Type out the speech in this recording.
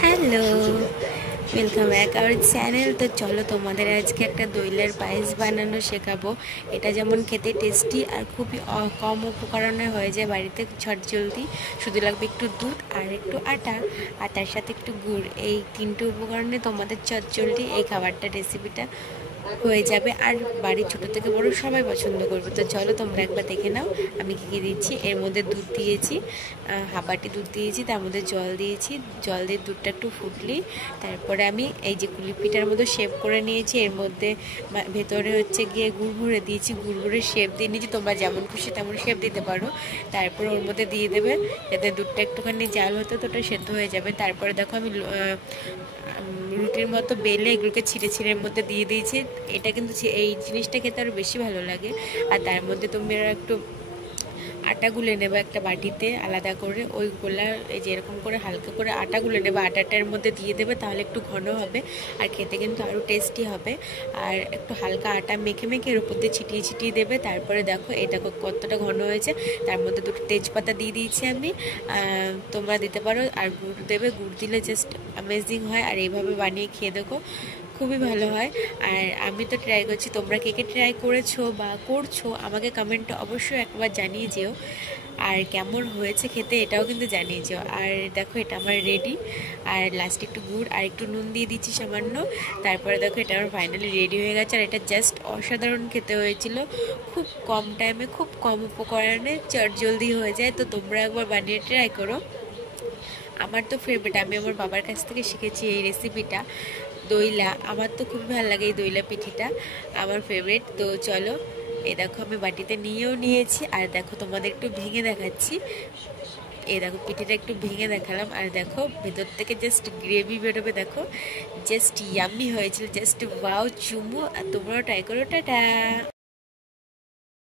Hello, welcome back our channel. তো চলো তোমাদের আজকে একটা দইলের পায়েস বানানো শেখাবো। এটা যেমন খেতে টেস্টি আর খুবই কম উপকরণে হয়ে যায় বাড়িতে ঝটজলদি। শুধু লাগবে একটু দুধ আর একটু আটা, আর তার সাথে একটু গুড়। এই তিনটে উপকরণে তোমাদের ঝটজলদি এই খাবারটা রেসিপিটা হয়ে যাবে, আর বাড়ির ছোট থেকে বড় সবাই পছন্দ করবে। তো চলো তোমরা একবার দেখে নাও আমি কী কী দিচ্ছি। এর মধ্যে দুধ দিয়েছি, হাফ বাটি দুধ দিয়েছি, তার মধ্যে জল দিয়েছি। জল দিয়ে দুধটা একটু ফুটলি তারপরে আমি এই যে কুলি পিঠার মধ্যে শেপ করে নিয়েছি, এর মধ্যে ভেতরে হচ্ছে গিয়ে গুড় ভরে দিয়েছি, গুড় ভরে শেপ দিয়ে নিয়েছি। তোমরা যেমন খুশি তেমন শেপ দিতে পারো। তারপরে ওর মধ্যে দিয়ে দেবে যাতে দুধটা একটুখানি জাল হতো, তো ওটা সেদ্ধ হয়ে যাবে। তারপরে দেখো আমি রুটির মতো বেলে এগুলোকে ছিঁড়ে ছিঁড়ে এর মধ্যে দিয়ে দিয়েছি। এটা কিন্তু এই জিনিসটা খেতে আরও বেশি ভালো লাগে। আর তার মধ্যে তুমি একটু আটা গুলে নেবে একটা বাটিতে আলাদা করে, ওই গোলা এই যে এরকম করে হালকা করে আটা গুলে নেবে, আটাটার মধ্যে দিয়ে দেবে, তাহলে একটু ঘন হবে আর খেতে কিন্তু আরও টেস্টি হবে। আর একটু হালকা আটা মেখে মেখে এর উপর দিয়ে ছিটিয়ে ছিটিয়ে দেবে। তারপরে দেখো এই দেখো কতটা ঘন হয়েছে। তার মধ্যে দুটো তেজপাতা দিয়ে দিয়েছি আমি, তোমরা দিতে পারো। আর গুড় দেবে, গুড় দিলে জাস্ট অ্যামেজিং হয়। আর এইভাবে বানিয়ে খেয়ে দেখো, খুবই ভালো হয়। আর আমি তো ট্রাই করছি, তোমরা কে কে ট্রাই করেছো বা করছো আমাকে কমেন্টে অবশ্যই একবার জানিয়ে যেও, আর কেমন হয়েছে খেতে এটাও কিন্তু জানিয়ে যেও। আর দেখো এটা আমার রেডি। আর লাস্টে একটু গুড় আর একটু নুন দিয়ে দিচ্ছি সামান্য। তারপরে দেখো এটা আমার ফাইনালি রেডি হয়ে গেছে। আর এটা জাস্ট অসাধারণ খেতে হয়েছিল, খুব কম টাইমে খুব কম উপকরণে চটজলদি হয়ে যায়। তো তোমরা একবার বানিয়ে ট্রাই করো। আমার তো ফেভারিট, আমি আমার বাবার কাছ থেকে শিখেছি এই রেসিপিটা। দইলা আমার তো খুবই ভালো লাগে, এই দইলা পিঠিটা আমার ফেভারিট। তো চলো, এই দেখো আমি বাটিতে নিয়েও নিয়েছি। আর দেখো তোমাদের একটু ভেঙে দেখাচ্ছি। এই দেখো পিঠিটা একটু ভেঙে দেখালাম। আর দেখো ভেতর থেকে জাস্ট গ্রেভি বেরোবে, দেখো জাস্ট ইয়াম্মি হয়েছিল, জাস্ট ওয়াও চুমু। আর তোমরাও ট্রাই করো। টাটা।